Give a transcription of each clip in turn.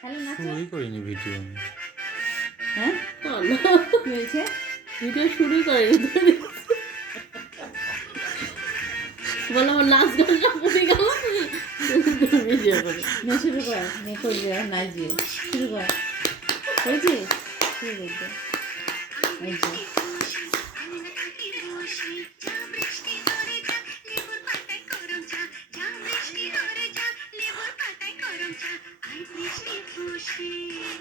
শুরুই করিনি ভিডিও আমি। হ্যাঁ কি হয়েছে? ভিডিও শুরুই করেনি বলো নাচ গানটা পড়ে গেল ভিডিও করে নে শুরু কর, নে করবি আর নাচ দিয়ে শুরু কর। করেছিস? শুরু করতে এই যে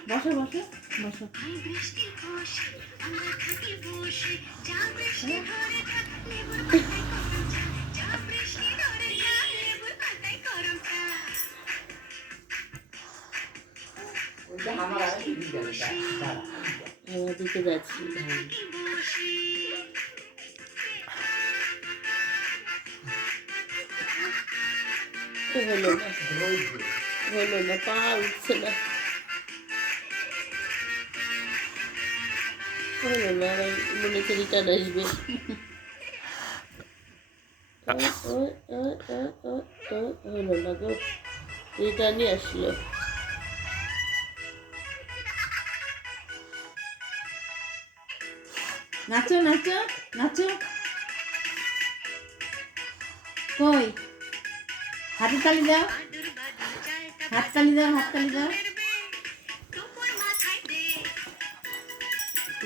বসো বসো বসো। আমার দিকে যাচ্ছি হলো না হলো না পা উঠছে না হলো না মনে করি রিটার্ন আসবে হলো না গো রিটার্নই আসলো নাচো নাচো নাচো। কই হাতে তালি দাও, হাত তালি দাও, হাত তালি দাও।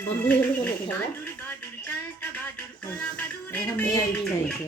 বন্ধ হয়ে গেল কেন খেলা এখন মেয়ে ইচ্ছা হয়েছে